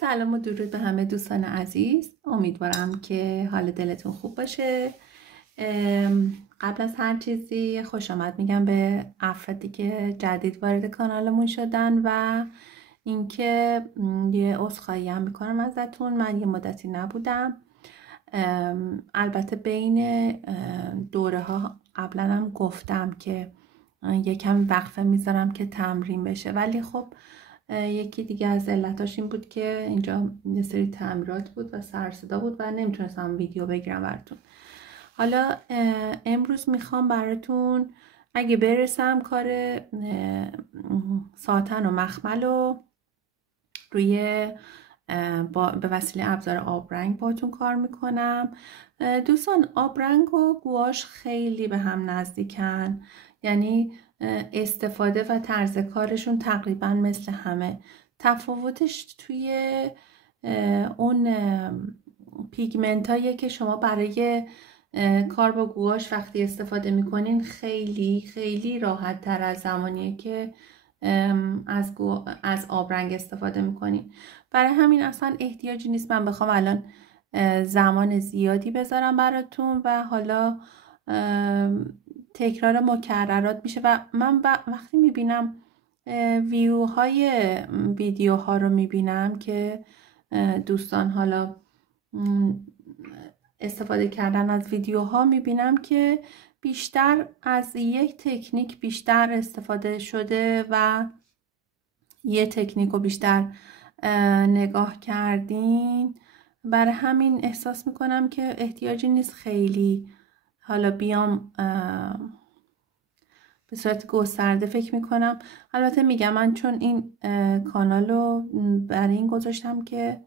سلام و درود به همه دوستان عزیز. امیدوارم که حال دلتون خوب باشه. قبل از هر چیزی خوش آمد میگم به افرادی که جدید وارد کانالمون شدن و اینکه یه عذرخواهی هم میکنم ازتون. من یه مدتی نبودم. البته بین دوره ها قبلا هم گفتم که یکم وقفه میذارم که تمرین بشه، ولی خب یکی دیگه از علتاش این بود که اینجا یه سری تعمیرات بود و سر صدا بود و نمیتونستم ویدیو بگیرم براتون. حالا امروز میخوام براتون اگه برسم کار ساتن و مخمل رو روی به وسیله ابزار آبرنگ باتون کار میکنم. دوستان، آبرنگ و گواش خیلی به هم نزدیکن، یعنی استفاده و طرز کارشون تقریبا مثل همه. تفاوتش توی اون پیگمنت هایی که شما برای کار با گواش وقتی استفاده میکنین خیلی خیلی راحت تر از زمانیه که از آبرنگ استفاده میکنین. برای همین اصلا احتیاجی نیست من بخوام الان زمان زیادی بذارم براتون و حالا تکرار مکررات میشه و من وقتی میبینم ویوهای ویدیوها رو میبینم که دوستان حالا استفاده کردن از ویدیوها، میبینم که بیشتر از یک تکنیک بیشتر استفاده شده و یه تکنیک رو بیشتر نگاه کردین. برای همین احساس میکنم که احتیاجی نیست خیلی حالا بیام به صورت گسترده فکر میکنم. البته میگم من چون این کانال رو برای این گذاشتم که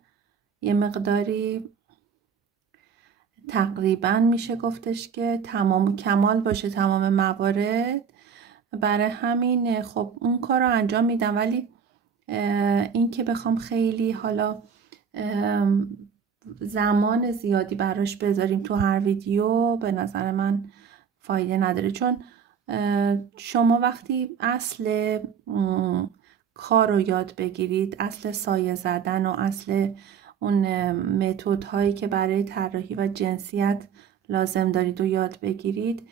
یه مقداری تقریبا میشه گفتش که تمام کمال باشه تمام موارد، برای همین خب اون کار رو انجام میدم. ولی این که بخوام خیلی حالا زمان زیادی براش بذاریم تو هر ویدیو به نظر من فایده نداره، چون شما وقتی اصل کار رو یاد بگیرید، اصل سایه زدن و اصل اون متد هایی که برای طراحی و جنسیت لازم دارید و یاد بگیرید،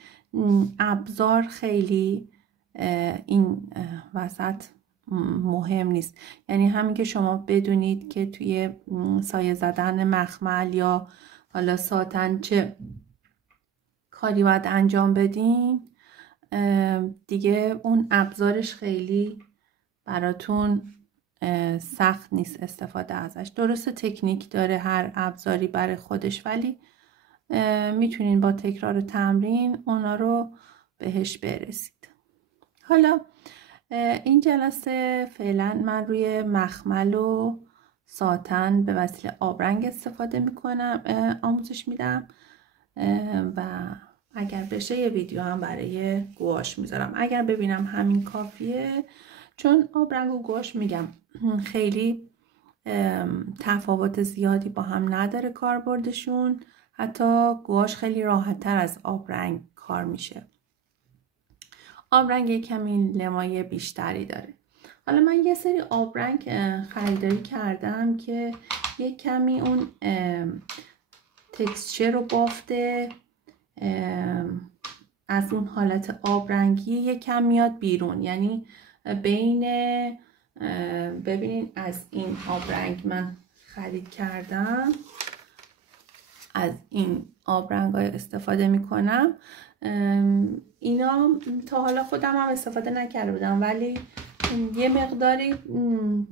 ابزار خیلی این وسط مهم نیست. یعنی همین که شما بدونید که توی سایه زدن مخمل یا حالا ساتن چه کاری باید انجام بدین، دیگه اون ابزارش خیلی براتون سخت نیست استفاده ازش. درسته تکنیک داره هر ابزاری برای خودش، ولی میتونین با تکرار و تمرین اونا رو بهش برسید. حالا این جلسه فعلا من روی مخمل و ساتن به وسیله آبرنگ استفاده میکنم، آموزش میدم و اگر بشه یه ویدیو هم برای گواش میذارم اگر ببینم همین کافیه، چون آبرنگ و گواش میگم خیلی تفاوت زیادی با هم نداره کاربردشون. حتی گواش خیلی راحت تر از آبرنگ کار میشه. آبرنگ کمی لمایه بیشتری داره. حالا من یه سری آبرنگ خریداری کردم که یه کمی اون تکسچر و بافته از اون حالت آبرنگی یه کم میاد بیرون. یعنی بین ببینین از این آبرنگ من خرید کردم، از این آبرنگ های استفاده میکنم. اینا تا حالا خودم هم استفاده نکرده بودم، ولی یه مقداری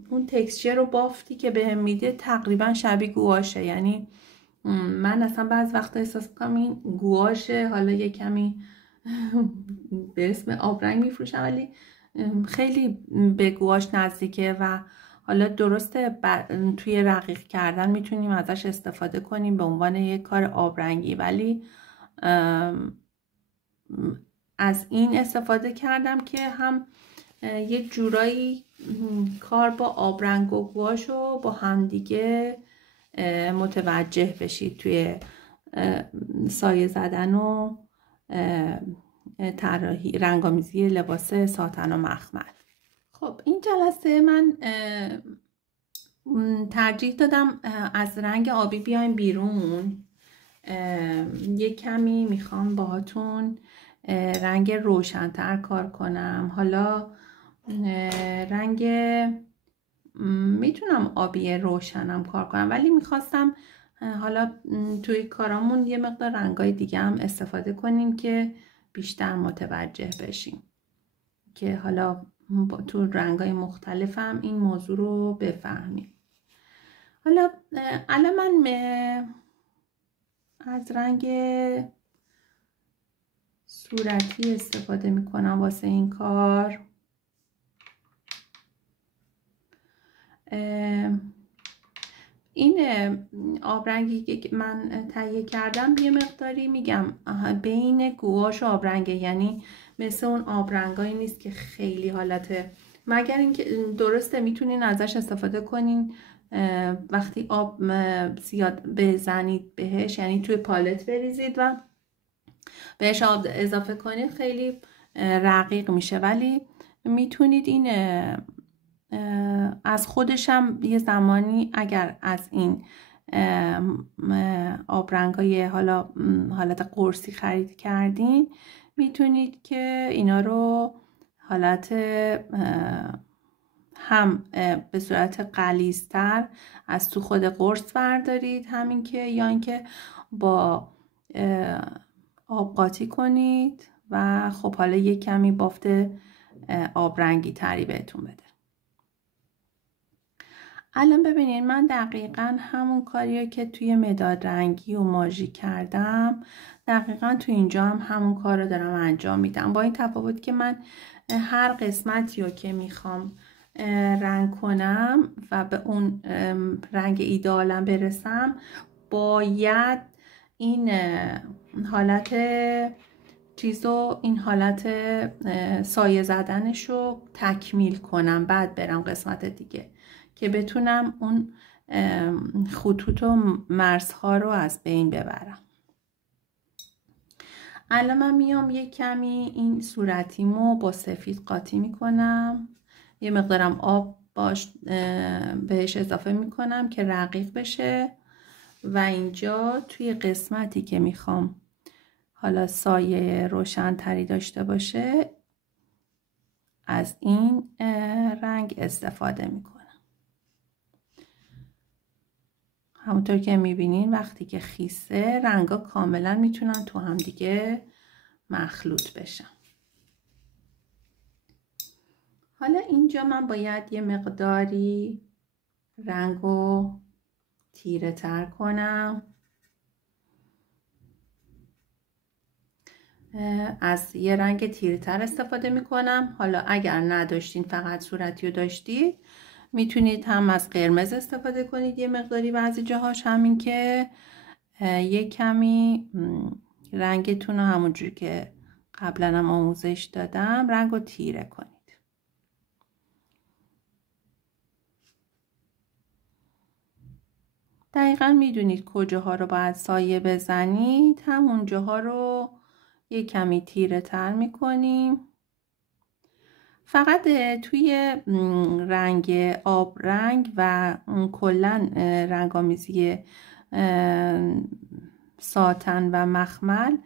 اون تکسچر و بافتی که بهم میده تقریبا شبیه گواشه. یعنی من اصلا بعض وقتا احساس میکنم این گواشه، حالا یه کمی به اسم آبرنگ میفروشم ولی خیلی به گواش نزدیکه و حالا درسته توی رقیق کردن میتونیم ازش استفاده کنیم به عنوان یک کار آبرنگی، ولی از این استفاده کردم که هم یه جورایی کار با آبرنگ و گواش رو با هم دیگه متوجه بشید توی سایه زدن و طراحی رنگامیزی لباس ساتن و مخمل. خب این جلسه من ترجیح دادم از رنگ آبی بیایم بیرون. یک کمی میخوام باهاتون رنگ روشن‌تر کار کنم. حالا رنگ میتونم آبی روشنم کار کنم، ولی میخواستم حالا توی کارامون یه مقدار رنگای دیگه هم استفاده کنیم که بیشتر متوجه بشیم، که حالا تو رنگای مختلفم این موضوع رو بفهمیم. حالا الان من از رنگ صورتی استفاده میکنم واسه این کار. این آبرنگی که من تهیه کردم یه مقداری میگم بین گواش و آبرنگه، یعنی مثل اون آبرنگایی نیست که خیلی حالته، مگر اینکه درسته میتونین ازش استفاده کنین وقتی آب زیاد بزنید بهش، یعنی توی پالت بریزید و بهش آب اضافه کنید خیلی رقیق میشه، ولی میتونید این از خودشم یه زمانی اگر از این آبرنگای حالت قرصی خرید کردین میتونید که اینا رو حالت هم به صورت غلیظ‌تر از تو خود قرص بردارید، همین که یا اینکه با آب قاطی کنید و خب حالا یک کمی بافت آبرنگی تری بهتون بده. الان ببینید من دقیقا همون کاریو که توی مداد رنگی و ماژی کردم دقیقا تو اینجا هم همون کار رو دارم انجام میدم، با این تفاوت که من هر قسمتی رو که میخوام رنگ کنم و به اون رنگ ایدئالم برسم باید این حالت این حالت سایه زدنش رو تکمیل کنم، بعد برم قسمت دیگه که بتونم اون خطوط و مرزها رو از بین ببرم. الان من میام یک کمی این صورتیمو با سفید قاطی میکنم، یه مقدارم آب بهش اضافه میکنم که رقیق بشه و اینجا توی قسمتی که میخوام حالا سایه روشن‌تری داشته باشه از این رنگ استفاده میکنم. همونطور که میبینین وقتی که خیسه رنگا کاملا میتونن تو هم دیگه مخلوط بشن. حالا اینجا من باید یه مقداری رنگو تیره تر کنم. از یه رنگ تیره تر استفاده میکنم. حالا اگر نداشتین فقط صورتی رو داشتید میتونید هم از قرمز استفاده کنید یه مقداری بعضی جاهاش، همین که یه کمی رنگتون رو همونجوری که قبلا هم آموزش دادم رنگ رو تیره کنید. دقیقا میدونید کجاها رو باید سایه بزنید، همون جاها رو یه کمی تیره تر میکنیم. فقط توی رنگ آب رنگ و کلا رنگامیزی ساتن و مخمل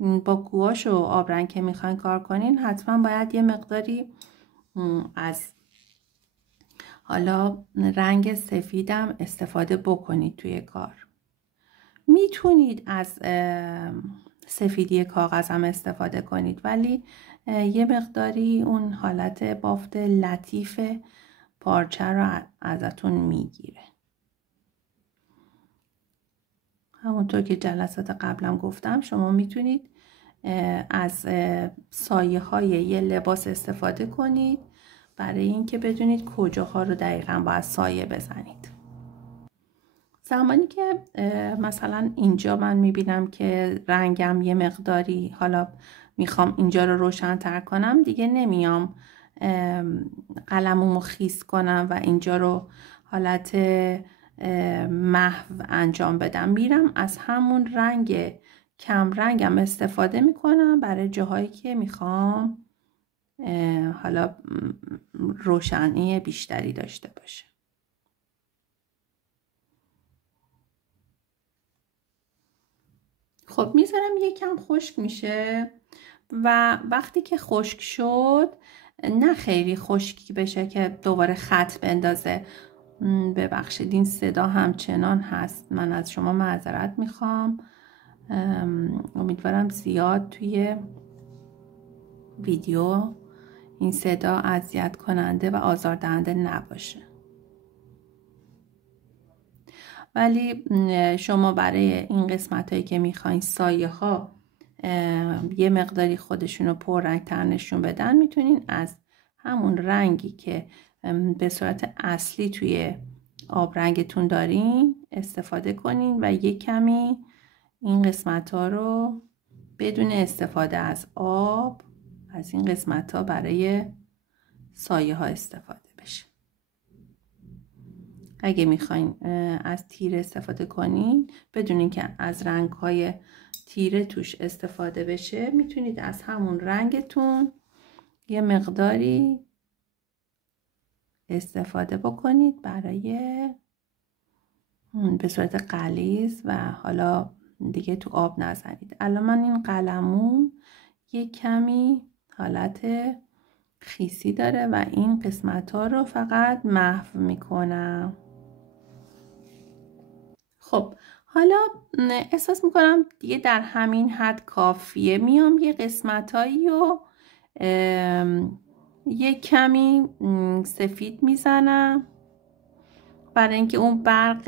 با گواش و آب رنگ که میخواین کار کنین حتما باید یه مقداری از حالا رنگ سفیدم استفاده بکنید توی کار. میتونید از سفیدی کاغذ هم استفاده کنید، ولی یه مقداری اون حالت بافت لطیف پارچه رو ازتون میگیره. همونطور که جلسات قبلم گفتم شما میتونید از سایه های یه لباس استفاده کنید برای اینکه بدونید کجاها رو دقیقاً باید سایه بزنید. زمانی که مثلا اینجا من میبینم که رنگم یه مقداری حالا میخوام اینجا رو روشن تر کنم، دیگه نمیام قلممو خیس کنم و اینجا رو حالت محو انجام بدم، میرم از همون رنگ کم رنگم استفاده میکنم برای جاهایی که میخوام حالا روشنی بیشتری داشته باشه. خب میذارم یکم خشک میشه و وقتی که خشک شد، نه خیلی خشکی بشه که دوباره خط بندازه. ببخشید این صدا همچنان هست، من از شما معذرت میخوام. امیدوارم زیاد توی ویدیو این صدا اذیت کننده و آزاردهنده نباشه. ولی شما برای این قسمت هایی که میخواین سایه ها یه مقداری خودشون رو پررنگ تر نشون بدن، میتونین از همون رنگی که به صورت اصلی توی آب رنگتون دارین استفاده کنین و یک کمی این قسمت ها رو بدون استفاده از آب از این قسمت ها برای سایه ها استفاده بشه. اگه میخواین از تیره استفاده کنین بدون اینکه از رنگ های تیره توش استفاده بشه، میتونید از همون رنگتون یه مقداری استفاده بکنید برای به صورت غلیظ و حالا دیگه تو آب نزنید. الان من این قلمون یه کمی حالت خیسی داره و این قسمت ها رو فقط محو میکنم. خب حالا احساس میکنم دیگه در همین حد کافیه. میام یه قسمتایی رو یه کمی سفید میزنم برای اینکه اون برق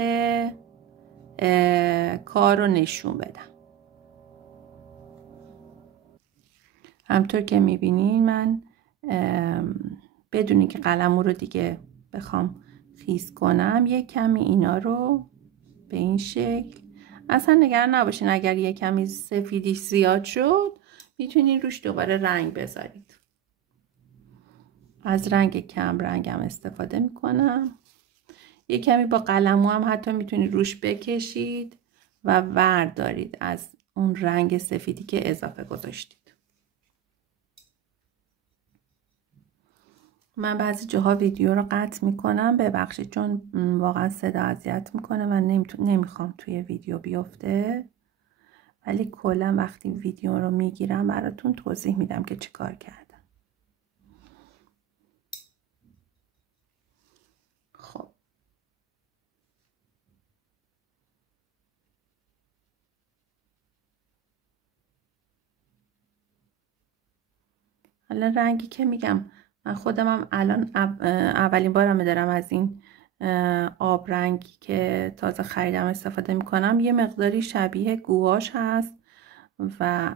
کار رو نشون بدم. همطور که میبینین من بدون اینکه قلمو رو دیگه بخوام خیس کنم یه کمی اینا رو به این شکل، اصلا نگران نباشین اگر یه کمی سفیدیش زیاد شد میتونین روش دوباره رنگ بذارید. از رنگ کم رنگم استفاده میکنم. یه کمی با قلمو هم حتی میتونید روش بکشید و وردارید از اون رنگ سفیدی که اضافه گذاشتید. من بعضی جاها ویدیو رو قطع میکنم، ببخشید، چون واقعا صدا اذیت میکنه و نمیخوام توی ویدیو بیفته، ولی کلا وقتی ویدیو رو میگیرم براتون توضیح میدم که چی کار کردم. خب حالا رنگی که میگم من خودمم الان اولین بارم دارم از این آب رنگی که تازه خریدم استفاده میکنم. یه مقداری شبیه گواش هست و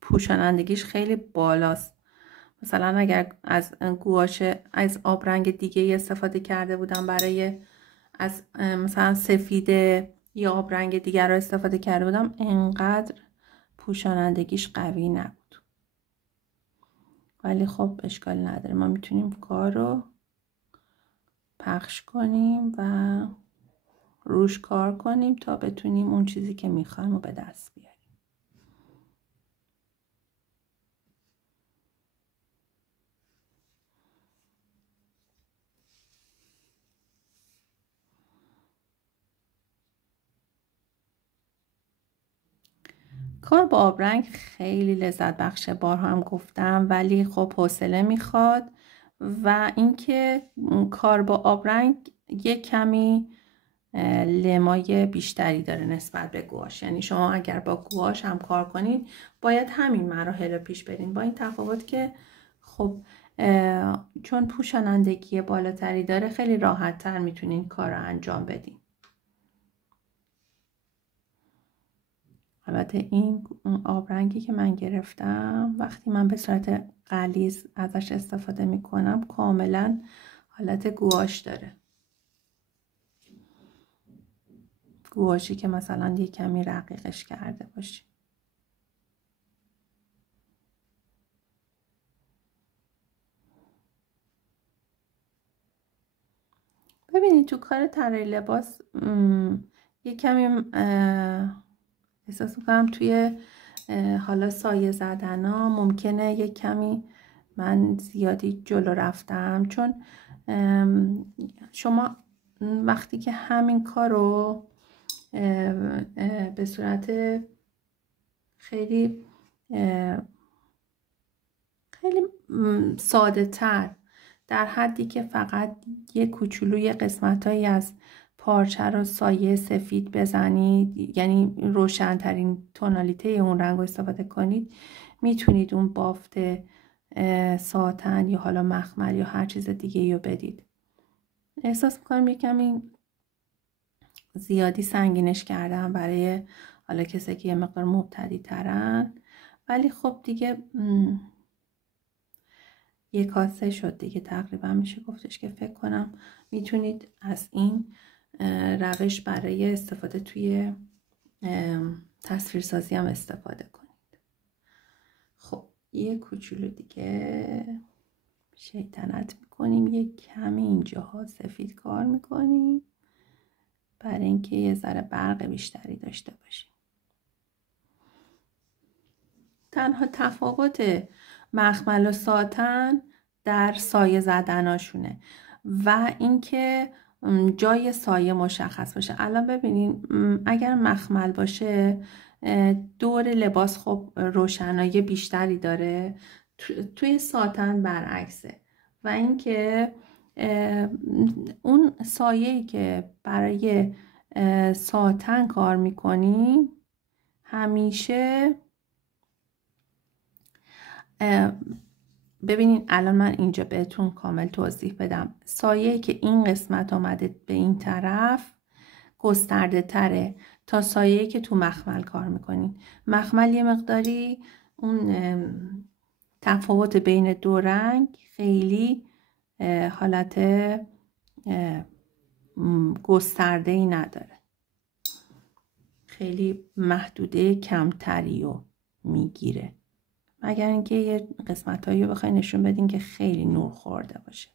پوشانندگیش خیلی بالاست. مثلا اگر از گواش از آب رنگ دیگه استفاده کرده بودم برای از مثلا سفید یا آب رنگ دیگر رو استفاده کرده بودم، انقدر پوشانندگیش قوی نبود. ولی خب اشکال نداره، ما میتونیم کار رو پخش کنیم و روش کار کنیم تا بتونیم اون چیزی که میخوایم رو به دست بیاریم. کار با آبرنگ خیلی لذت بخشه، بارها هم گفتم، ولی خب حوصله میخواد و اینکه کار با آبرنگ یک کمی لمای بیشتری داره نسبت به گواش. یعنی شما اگر با گواش هم کار کنید باید همین مراحل رو پیش برین، با این تفاوت که خب چون پوشانندگی بالاتری داره خیلی راحت تر میتونین کار رو انجام بدین. البته این آبرنگی که من گرفتم وقتی من به صورت غلیظ ازش استفاده میکنم کاملا حالت گواش داره، گواشی که مثلا یه کمی رقیقش کرده باشی. ببینید تو کار طراحی لباس یه کمی احساس میکنم توی حالا سایه زدن ها ممکنه یه کمی من زیادی جلو رفتم، چون شما وقتی که همین کار رو به صورت خیلی خیلی ساده تر، در حدی که فقط یه کوچولوی قسمتایی از پارچه رو سایه سفید بزنید، یعنی روشن‌ترین تونالیته اون رنگ رو استفاده کنید، میتونید اون بافت ساتن یا حالا مخمل یا هر چیز دیگه رو بدید. احساس میکنم یه کمی زیادی سنگینش کردم برای حالا کسی که یه مقدار مبتدی ترن، ولی خب دیگه یک کاسه شد دیگه، تقریبا میشه گفتش که فکر کنم میتونید از این روش برای استفاده توی تصویرسازی هم استفاده کنید. خب یه کوچولو دیگه شیطنت میکنیم، یه کمی اینجاها سفید کار میکنیم برای اینکه یه ذره برق بیشتری داشته باشیم. تنها تفاوت مخمل و ساتن در سایه زدناشونه و اینکه جای سایه مشخص باشه. الان ببینین اگر مخمل باشه دور لباس خب روشنایی بیشتری داره، توی ساتن برعکسه و اینکه اون سایه‌ای که برای ساتن کار میکنیم همیشه ببینین الان من اینجا بهتون کامل توضیح بدم. سایه‌ای که این قسمت آمده به این طرف گسترده تره تا سایه‌ای که تو مخمل کار میکنین. مخمل یه مقداری اون تفاوت بین دو رنگ خیلی حالت گسترده‌ای نداره، خیلی محدوده کمتری رو میگیره، مگر اینکه یه قسمتایی رو بخوای نشون بدین که خیلی نور خورده باشه.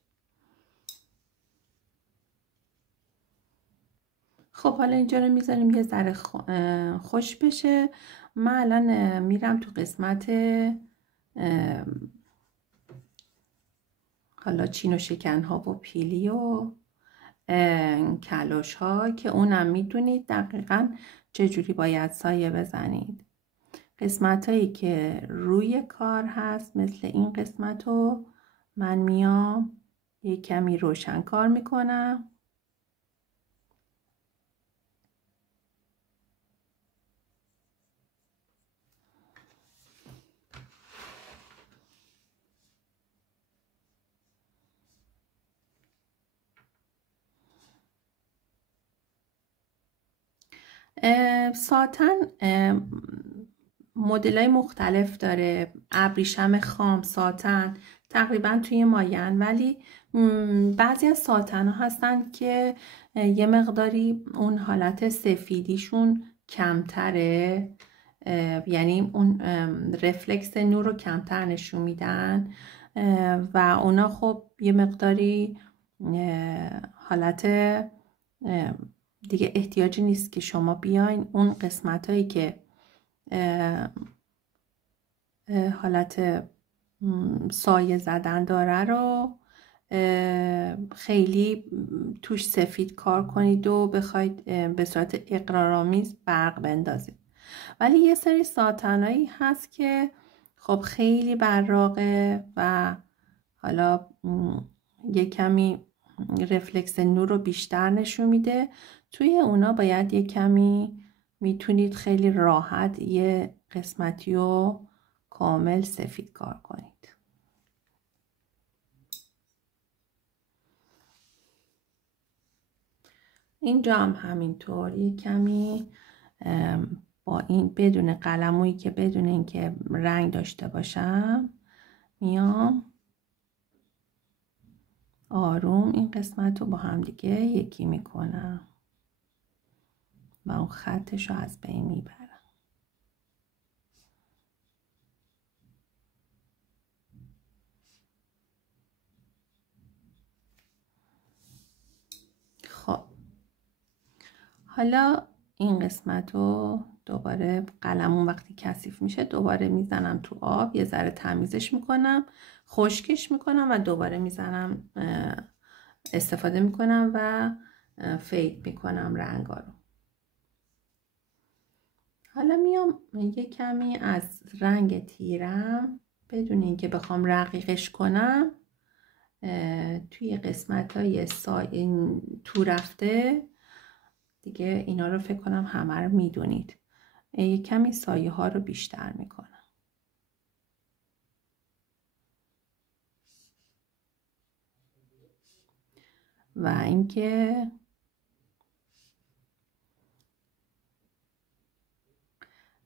خب حالا اینجا رو میذاریم یه ذره خوش بشه. من الان میرم تو قسمت حالا چین و شکن ها و پیلی و کلاش ها که اونم میدونید دقیقا چجوری باید سایه بزنید. قسمت هایی که روی کار هست مثل این قسمت رو من میام یه کمی روشن کار میکنم. ساتن مدل‌های مختلف داره، ابریشم خام ساتن تقریبا توی ماین، ولی بعضی از ساتن ها هستن که یه مقداری اون حالت سفیدیشون کمتره، یعنی اون رفلکس نور رو کمتر نشون میدن و اونا خب یه مقداری حالت دیگه احتیاجی نیست که شما بیاین اون قسمت هایی که حالت سایه زدن داره رو خیلی توش سفید کار کنید و بخواید به صورت اقرارآمیز برق بندازید. ولی یه سری ساتنایی هست که خب خیلی براقه و حالا یه کمی رفلکس نور رو بیشتر نشون میده. توی اونا باید یه کمی میتونید خیلی راحت یه قسمتی رو کامل سفید کار کنید. اینجا هم همینطور یه کمی با این بدون قلمویی که بدون اینکه رنگ داشته باشم میام آروم این قسمت رو با هم دیگه یکی میکنم و اون خطش رو از بین میبرم. خب حالا این قسمت رو دوباره قلمون وقتی کثیف میشه دوباره میزنم تو آب، یه ذره تمیزش میکنم، خشکش میکنم و دوباره میزنم استفاده میکنم و فید میکنم رنگا رو. حالا میام یه کمی از رنگ تیرم بدون اینکه بخوام رقیقش کنم توی قسمت های تو رفته دیگه، اینا رو فکر کنم همه رو میدونید، یه کمی سایه ها رو بیشتر میکنم. و اینکه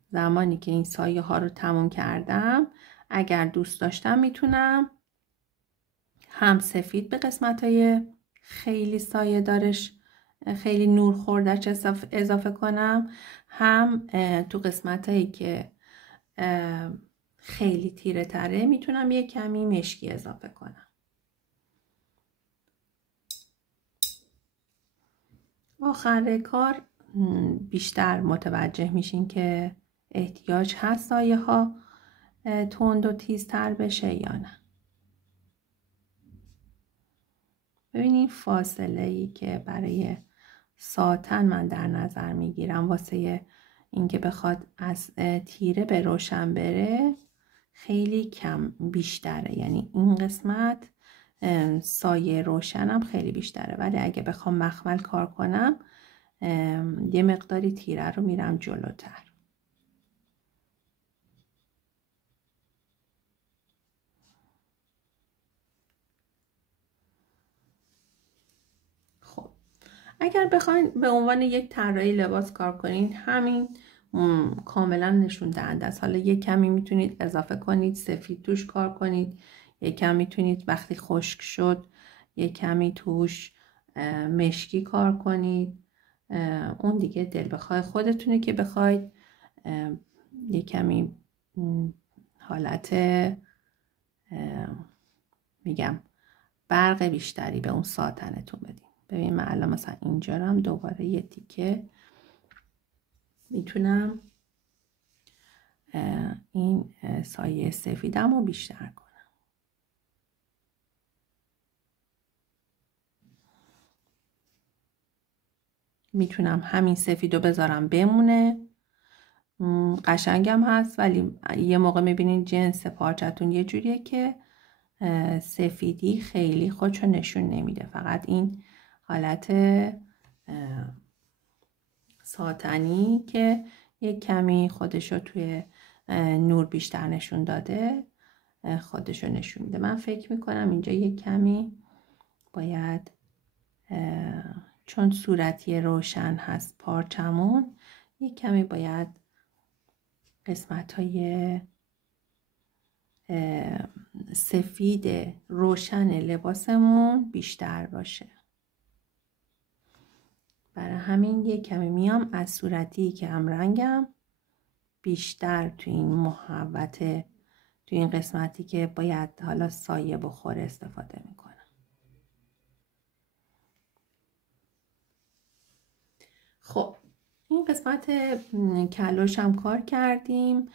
زمانی که این سایه ها رو تموم کردم، اگر دوست داشتم میتونم هم سفید به قسمت های خیلی سایه دارش، خیلی نور خوردش اضافه کنم، هم تو قسمت هایی که خیلی تیره تره میتونم یه کمی مشکی اضافه کنم. آخر کار بیشتر متوجه میشین که احتیاج هست سایه ها تند و تیزتر بشه یا نه. ببینید فاصله ای که برای ساتن من در نظر میگیرم واسه اینکه بخواد از تیره به روشن بره خیلی کم بیشتره، یعنی این قسمت سایه روشنم خیلی بیشتره، ولی اگه بخوام مخمل کار کنم یه مقداری تیره رو میرم جلوتر. خب اگر بخواین به عنوان یک طراحی لباس کار کنین، همین کاملا نشون دهنده است. حالا یک کمی میتونید اضافه کنید سفید توش کار کنید، یک کمی میتونید وقتی خشک شد یک کمی توش مشکی کار کنید، اون دیگه دل بخواه خودتونه که بخواید یک کمی حالت میگم برق بیشتری به اون ساتنتون بدین. ببین من الان مثلا اینجا هم دوباره یه تیکه میتونم این سایه سفیدم رو بیشتر کنم. میتونم همین سفید رو بذارم بمونه، قشنگم هست، ولی یه موقع میبینین جنس پارچتون یه جوریه که سفیدی خیلی خودشو نشون نمیده، فقط این حالت ساتنی که یک کمی خودشو توی نور بیشتر نشون داده خودشو نشون میده. من فکر میکنم اینجا یک کمی باید چون صورتی روشن هست پارچمون، یک کمی باید قسمت های سفید روشن لباسمون بیشتر باشه. برای همین یک کمی میام از صورتی که هم رنگم بیشتر تو این محوطه، تو این قسمتی که باید حالا سایه بخوره استفاده میکنم. خب این قسمت کلوش هم کار کردیم.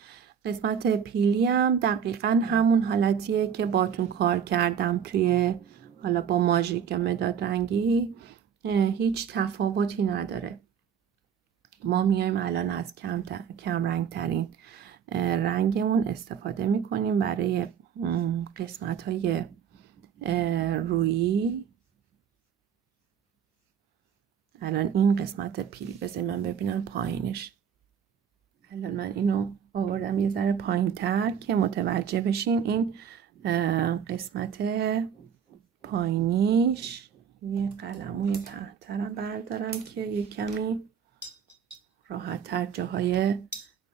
قسمت پیلی هم دقیقا همون حالتیه که باتون کار کردم توی حالا با ماژیک یا مداد رنگی، هیچ تفاوتی نداره. ما میایم الان از کم رنگ ترین رنگمون استفاده میکنیم برای قسمت های رویی. الان این قسمت پیلی، بذارید من ببینم پایینش. الان من اینو آوردم یه ذره پایین تر که متوجه بشین این قسمت پایینیش. یه قلموی پهن‌ترم بردارم که یه کمی راحت تر جاهای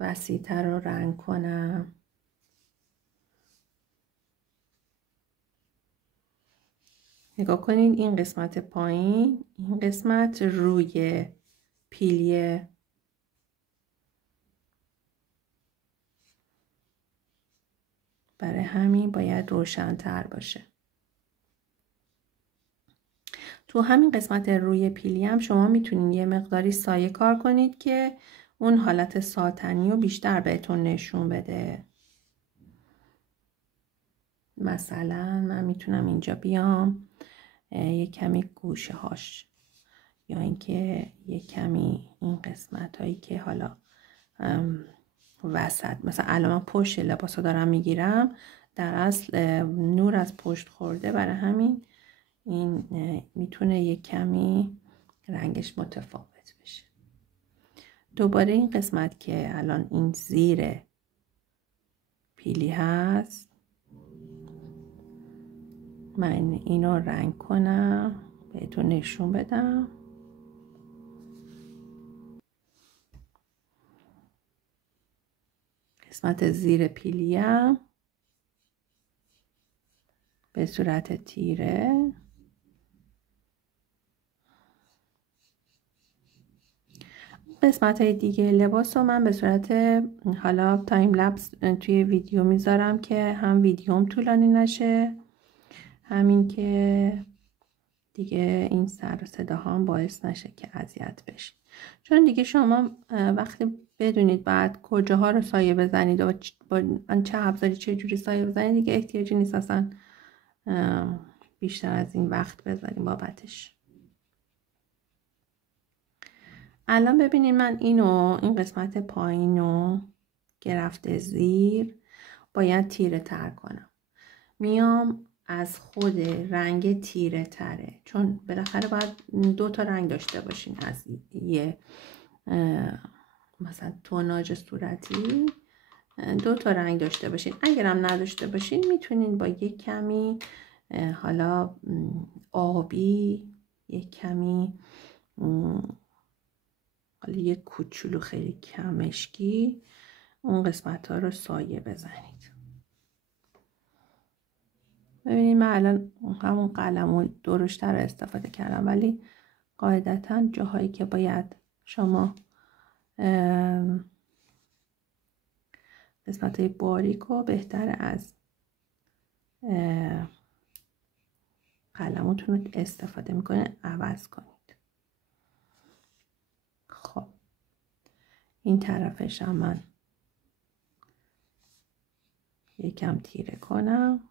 وسیع تر رو رنگ کنم. نگاه کنین این قسمت پایین، این قسمت روی پیلیه. برای همین باید روشن تر باشه. تو همین قسمت روی پیلی هم شما میتونین یه مقداری سایه کار کنید که اون حالت ساتنی رو بیشتر بهتون نشون بده. مثلا من میتونم اینجا بیام یه کمی گوشه هاش، یا اینکه یه کمی این قسمت هایی که حالا وسط. مثلا الان من پشت لباسو دارم میگیرم، در اصل نور از پشت خورده، برای همین این میتونه یک کمی رنگش متفاوت بشه. دوباره این قسمت که الان این زیر پیلی هست، من اینو رنگ کنم بهتون نشون بدم. قسمت زیر پیلیم به صورت تیره، قسمت های دیگه لباس رو من به صورت حالا تایم لپس توی ویدیو میذارم که هم ویدیوم طولانی نشه، همین که دیگه این سر و صدا هم باعث نشه که اذیت بشید. چون دیگه شما وقتی بدونید بعد کجاها رو سایه بزنید و با چه ابزاری چه جوری سایه بزنید، دیگه احتیاجی نیست اصلا بیشتر از این وقت بذاریم بابتش. الان ببینید من این قسمت پایینو گرفته زیر باید تیره تر کنم. میام از خود رنگ تیره تره، چون بالاخره باید 2 تا رنگ داشته باشین، از یه مثلا توناژ صورتی 2 تا رنگ داشته باشین. اگرم نداشته باشین میتونین با یک کمی حالا آبی، یک کمی حالا یک کوچولو خیلی کمشکی اون قسمت ها رو سایه بزنید. ببینید من الان همون قلمو درشتر رو استفاده کردم، ولی قاعدتا جاهایی که باید شما قسمت های باریک رو بهتر از قلموتون رو استفاده میکنه عوض کنید. خب این طرفش هم من یکم تیره کنم.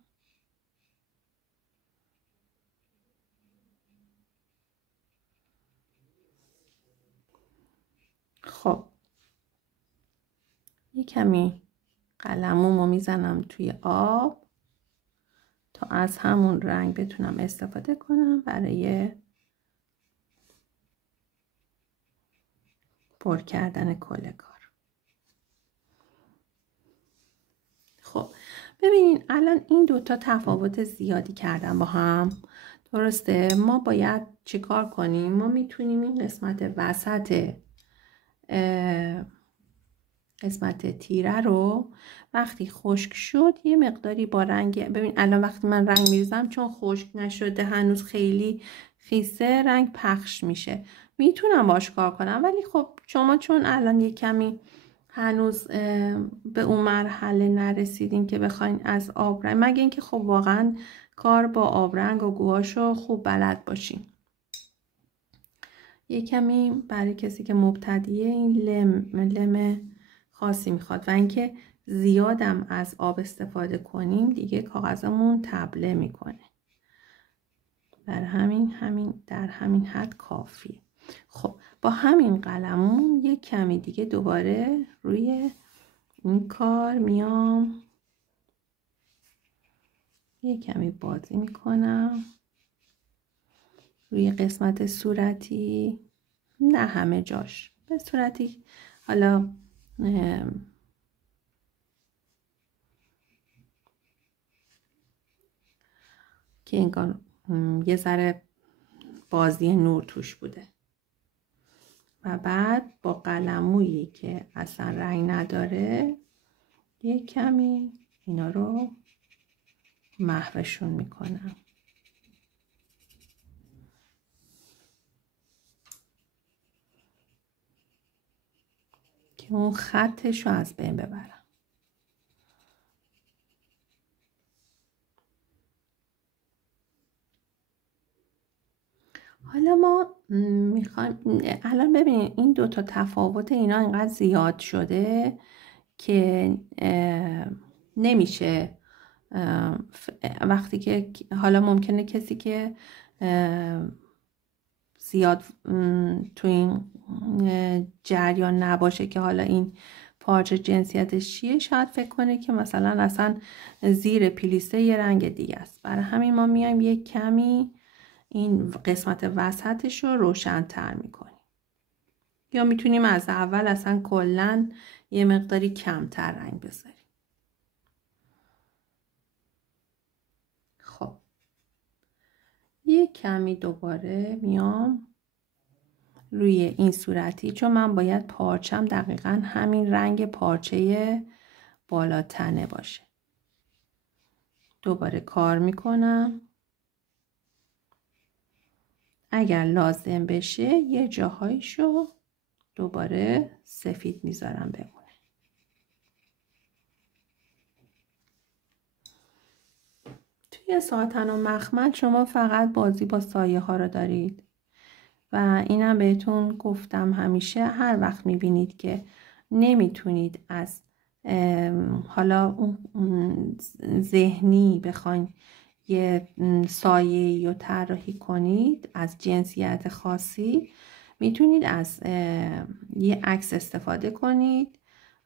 خب یک کمی قلمومو میزنم توی آب تا از همون رنگ بتونم استفاده کنم برای پر کردن کل کار. خب ببینین الان این 2 تا تفاوت زیادی کردن با هم، درسته؟ ما باید چیکار کنیم؟ ما میتونیم این قسمت وسط قسمت تیره رو وقتی خشک شد یه مقداری با رنگ، ببین الان وقتی من رنگ میریزم چون خشک نشده هنوز خیلی خیسه، رنگ پخش میشه. میتونم باش کار کنم، ولی خب شما چون الان یه کمی هنوز به اون مرحله نرسیدین که بخواین از آبرنگ، مگه اینکه خب واقعا کار با آبرنگ و گواشو خوب بلد باشین. یه کمی برای کسی که مبتدیه این لم خاصی میخواد و اینکه زیادم از آب استفاده کنیم دیگه کاغذمون تبله میکنه، در همین حد کافیه. خب با همین قلمون یک کمی دیگه دوباره روی این کار میام یک کمی بازی میکنم روی قسمت صورتی، نه همه جاش، به صورتی حالا که انگار یه ذره بازی نور توش بوده. و بعد با قلمویی که اصلا رنگ نداره یک کمی اینا رو محوشون میکنم که اون خطش رو از بین ببرم. حالا ما میخوایم الان ببینید این 2 تا تفاوت اینا اینقدر زیاد شده که نمیشه وقتی که حالا ممکنه کسی که زیاد تو این جریان نباشه که حالا این پارچه جنسیتش چیه، شاید فکر کنه که مثلا اصلا زیر پلیسه یه رنگ دیگه است. برای همین ما میایم یک کمی این قسمت وسطش رو روشن‌تر میکنیم، یا میتونیم از اول اصلا کلاً یه مقداری کمتر رنگ بذاریم. خب یه کمی دوباره میام روی این صورتی، چون من باید پارچم دقیقاً همین رنگ پارچه بالا تنه باشه. دوباره کار میکنم، اگر لازم بشه یه جاهایشو دوباره سفید میذارم بمونه. توی ساتن و مخمل شما فقط بازی با سایه ها رو دارید و اینم بهتون گفتم، همیشه هر وقت میبینید که نمیتونید از حالا اون ذهنی بخواین یه سایه رو طراحی کنید از جنسیت خاصی، میتونید از یه عکس استفاده کنید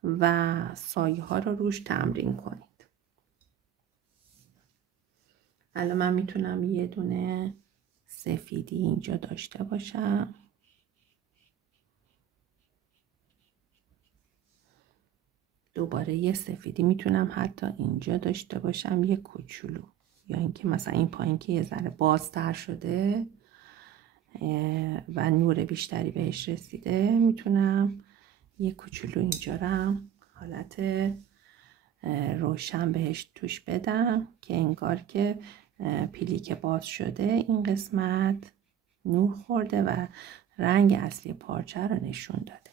و سایه ها رو روش تمرین کنید. الان من میتونم یه دونه سفیدی اینجا داشته باشم، دوباره یه سفیدی میتونم حتی اینجا داشته باشم یه کوچولو، یا اینکه مثلا این پایین که یه ذره بازتر شده و نور بیشتری بهش رسیده میتونم یه کوچولو اینجا رو حالت روشن بهش توش بدم که انگار که پیلیک باز شده این قسمت نور خورده و رنگ اصلی پارچه رو نشون داده.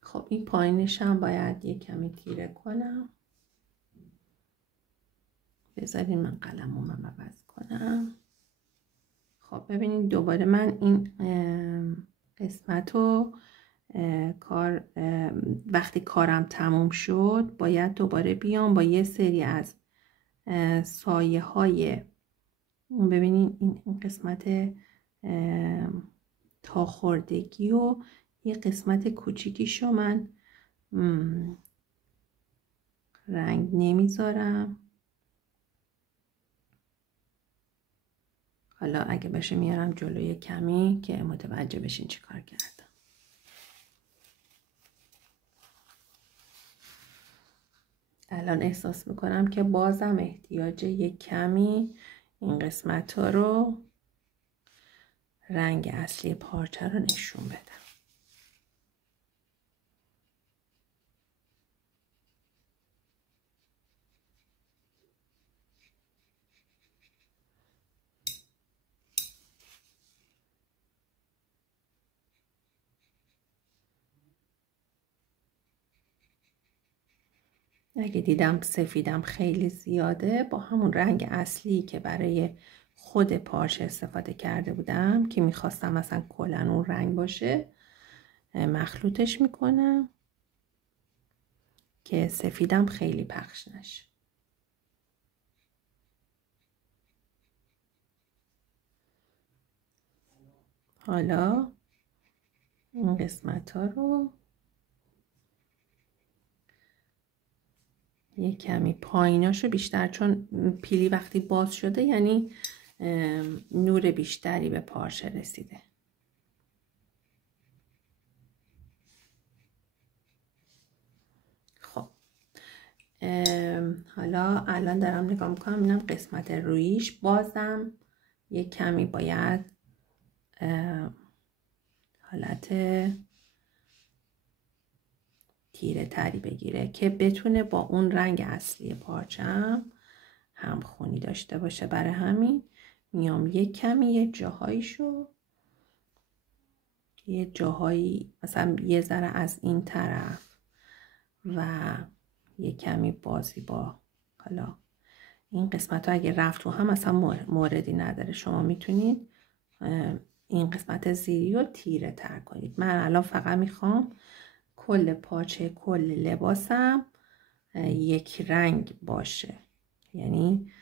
خب این پایینش هم باید یه کمی تیره کنم. بذارین من قلمم عوض کنم. خب ببینید دوباره من این قسمت رو وقتی کارم تموم شد باید دوباره بیام با یه سری از سایه های، ببینید این قسمت تا خوردگی و یه قسمت کوچیکیشو من رنگ نمیذارم. حالا اگه بشه میارم جلوی کمی که متوجه بشین چی کار کردم. الان احساس میکنم که بازم احتیاج یک کمی این قسمت ها رو رنگ اصلی پارچه رو نشون بدم. اگه دیدم سفیدم خیلی زیاده، با همون رنگ اصلی که برای خود پارچه استفاده کرده بودم که میخواستم مثلا کلاً اون رنگ باشه، مخلوطش میکنم که سفیدم خیلی پخش نشه. حالا این قسمت ها رو یه کمی پاییناشو بیشتر، چون پیلی وقتی باز شده یعنی نور بیشتری به پارچه رسیده. خب حالا الان دارم نگاه میکنم اینم قسمت رویش بازم یه کمی باید حالت تیره تری بگیره که بتونه با اون رنگ اصلی پارچم همخونی داشته باشه. برای همین میام یه کمی یه جاهایشو، یه جاهایی مثلا یه ذره از این طرف و یه کمی بازی با، حالا این قسمت ها اگه رفت تو هم اصلا موردی نداره، شما میتونید این قسمت زیری رو تیره تر کنید. من الان فقط میخوام کل پاچه کل لباسم یک رنگ باشه، یعنی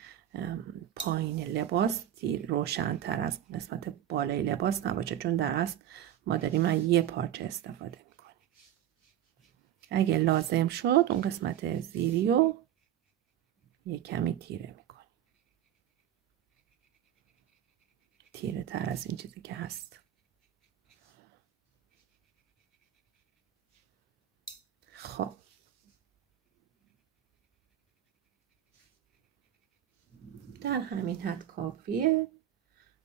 پایین لباس روشن‌تر از قسمت بالای لباس نباشه، چون در اصل ما داریم از یه پارچه استفاده میکنیم. اگه لازم شد اون قسمت زیری رو یه کمی تیره میکنیم، تیره تر از این چیزی که هست. خب در همین حد کافیه.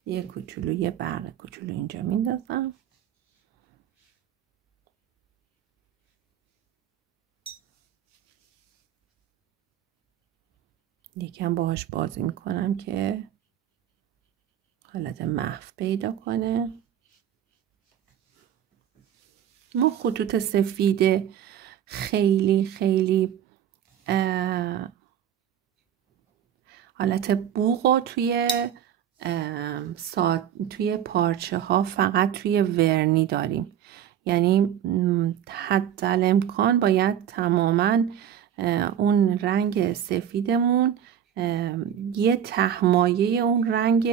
یه کوچولو، یه برق کوچولو اینجا میندازم. یکم باهاش بازی میکنم که حالت محو پیدا کنه. ما خطوط سفید خیلی خیلی حالت بوق و توی پارچه ها فقط توی ورنی داریم. یعنی حتی الامکان باید تماما اون رنگ سفیدمون یه تهمایه اون رنگ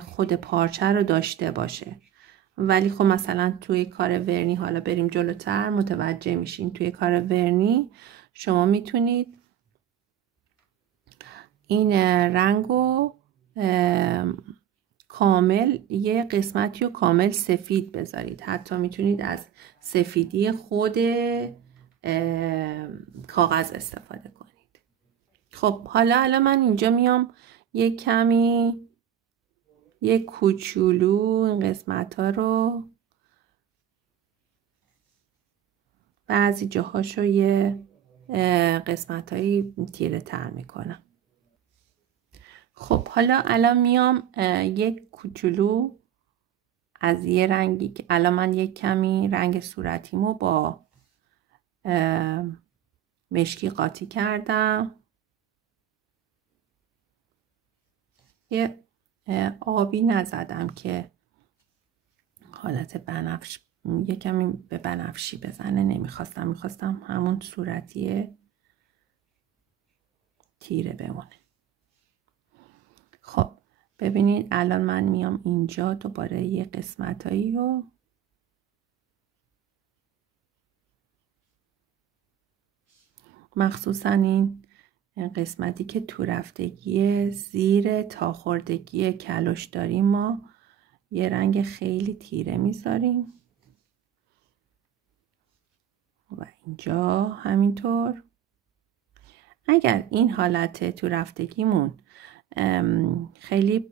خود پارچه رو داشته باشه. ولی خب مثلا توی کار ورنی، حالا بریم جلوتر متوجه میشین، توی کار ورنی شما میتونید این رنگو کامل یه قسمتی رو کامل سفید بذارید. حتی میتونید از سفیدی خود کاغذ استفاده کنید. خب حالا من اینجا میام یه کمی، یه کوچولو این قسمت ها رو، بعضی جاهاشو یه قسمت هایی تیره تر میکنم. خب حالا الان میام یک کوچولو از یه رنگی که الان من یک کمی رنگ صورتیمو با مشکی قاطی کردم، یه آبی نزدم که حالت بنفش، یه کمی به بنفشی بزنه میخواستم همون صورتی تیره بمونه. خب ببینید الان من میام اینجا دوباره یه قسمتایی رو مخصوصا این قسمتی که تو رفتگی زیر تا خوردگی کلوش داریم ما یه رنگ خیلی تیره میذاریم و اینجا همینطور. اگر این حالت تو رفتگیمون خیلی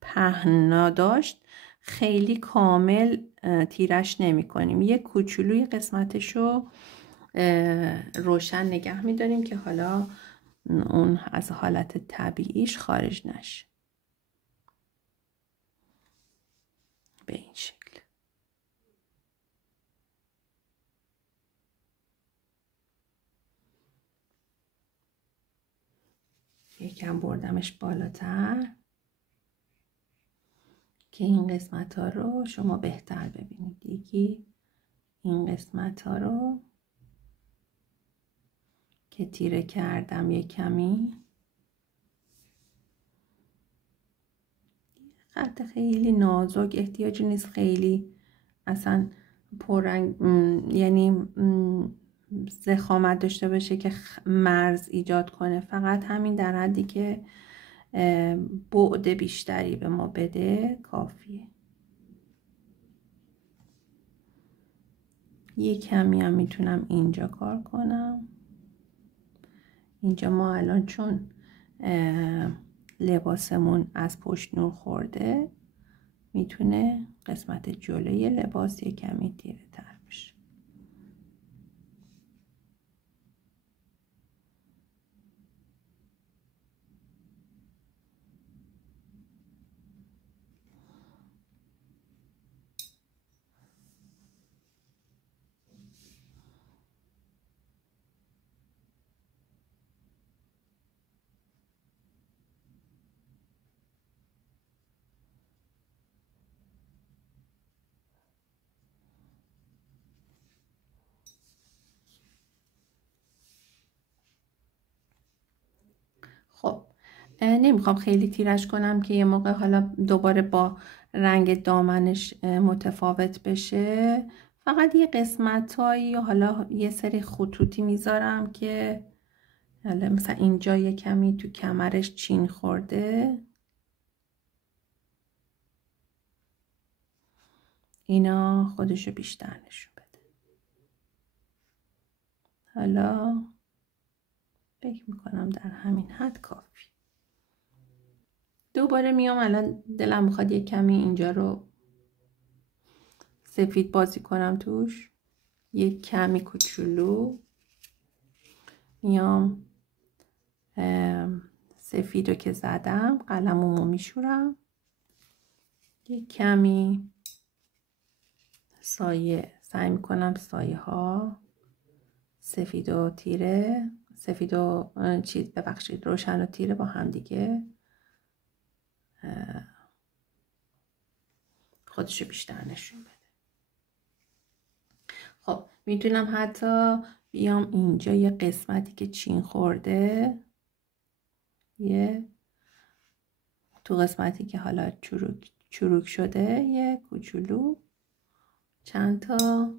پهنا داشت، خیلی کامل تیرش نمی کنیم، یه کوچولوی قسمتشو روشن نگه می داریم که حالا اون از حالت طبیعیش خارج نشه. به این شکل. یکم بردمش بالاتر که این قسمت ها رو شما بهتر ببینید. یکی این قسمت ها رو که تیره کردم یک کمی، خط خیلی نازک، احتیاجی نیست خیلی اصلا پررنگ، یعنی ضخامت داشته باشه که مرز ایجاد کنه. فقط همین در حدی که بعد بیشتری به ما بده کافیه. یه کمی هم میتونم اینجا کار کنم. اینجا ما الان چون لباسمون از پشت نور خورده، میتونه قسمت جلوی لباس یه کمی تیره تر بشه. خب نمیخوام خیلی تیرش کنم که یه موقع حالا دوباره با رنگ دامنش متفاوت بشه. فقط یه قسمتایی حالا یه سری خطوطی میذارم که حالا مثلا اینجا یه کمی تو کمرش چین خورده، اینا خودشو بیشتر نشون بده. حالا فکر میکنم در همین حد کافی. دوباره میام الان دلم میخواد یه کمی اینجا رو سفید بازی کنم توش، یه کمی کوچولو میام سفید رو که زدم قلممو میشورم، یه کمی سایه، سعی میکنم سایه ها سفید و تیره، سفید و ببخشید روشن و تیره با هم دیگه خودشو بیشتر نشون بده. خب میتونم حتی بیام اینجا یه قسمتی که چین خورده، یه تو قسمتی که حالا چروک شده یه کوچولو چند تا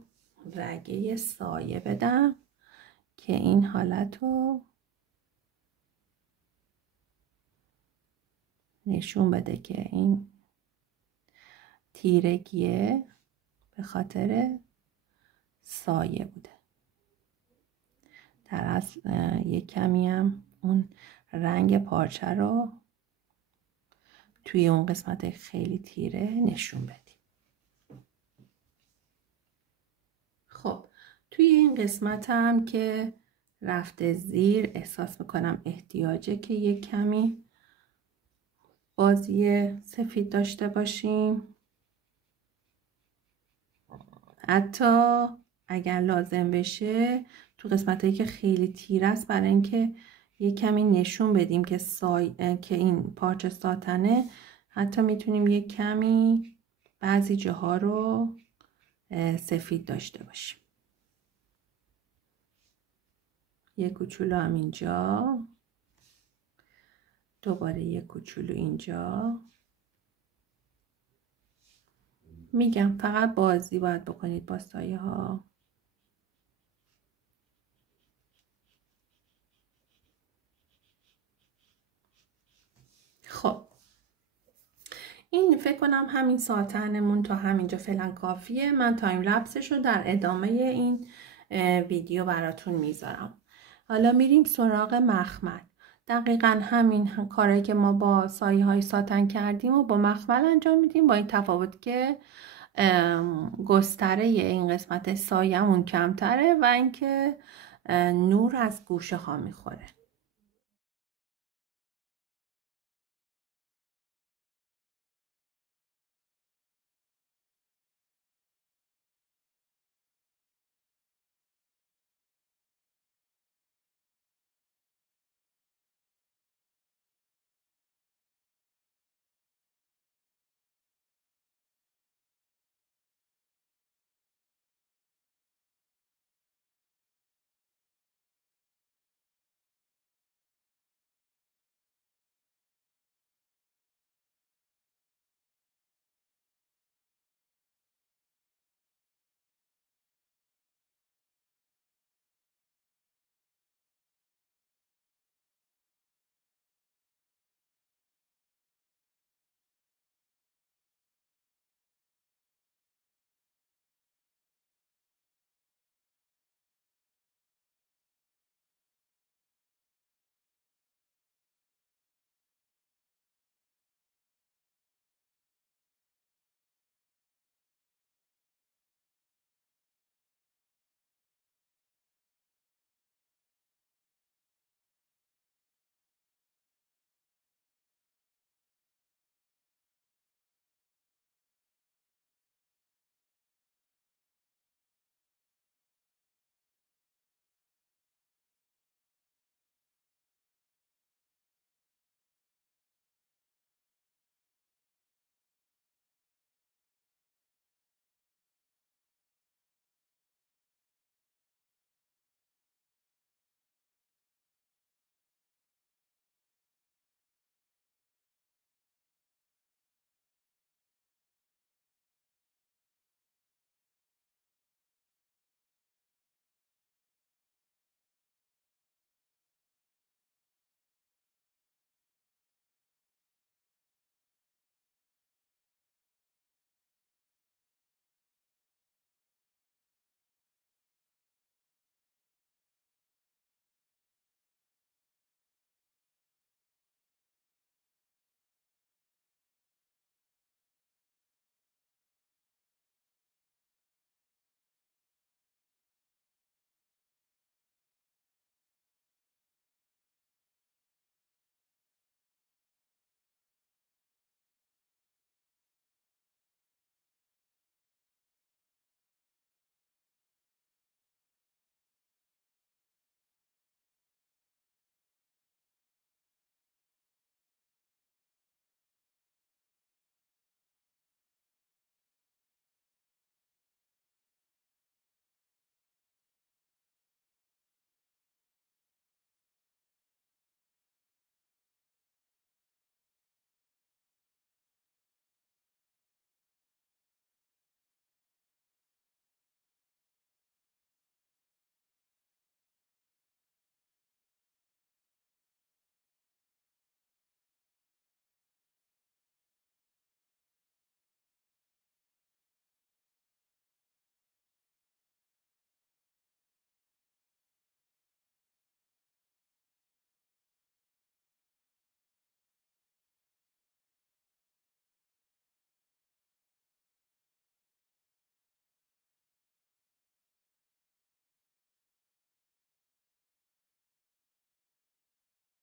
رگه سایه بدم که این حالت رو نشون بده که این تیرگیه به خاطر سایه بوده. در اصل یک کمی هم اون رنگ پارچه رو توی اون قسمت خیلی تیره نشون بدیم. خب توی این قسمت هم که رفته زیر احساس میکنم احتیاجه که یک کمی بازی سفید داشته باشیم. حتی اگر لازم بشه تو قسمتایی که خیلی تیره است برای اینکه یه کمی نشون بدیم که که این پارچه ساتنه، حتی میتونیم یه کمی بعضی جاها رو سفید داشته باشیم. یه کوچولو هم اینجا، دوباره یه کوچولو اینجا. میگم فقط بازی باید بکنید با سایه ها. خب این فکر کنم همین ساتنمون تا همینجا فعلا کافیه. من تایم لپسش رو در ادامه این ویدیو براتون میذارم. حالا میریم سراغ مخمل. دقیقا همین کاری که ما با سایه های ساتن کردیم و با مخمل انجام میدیم، با این تفاوت که گستره این قسمت سایه‌مون کمتره و اینکه نور از گوشه ها میخوره.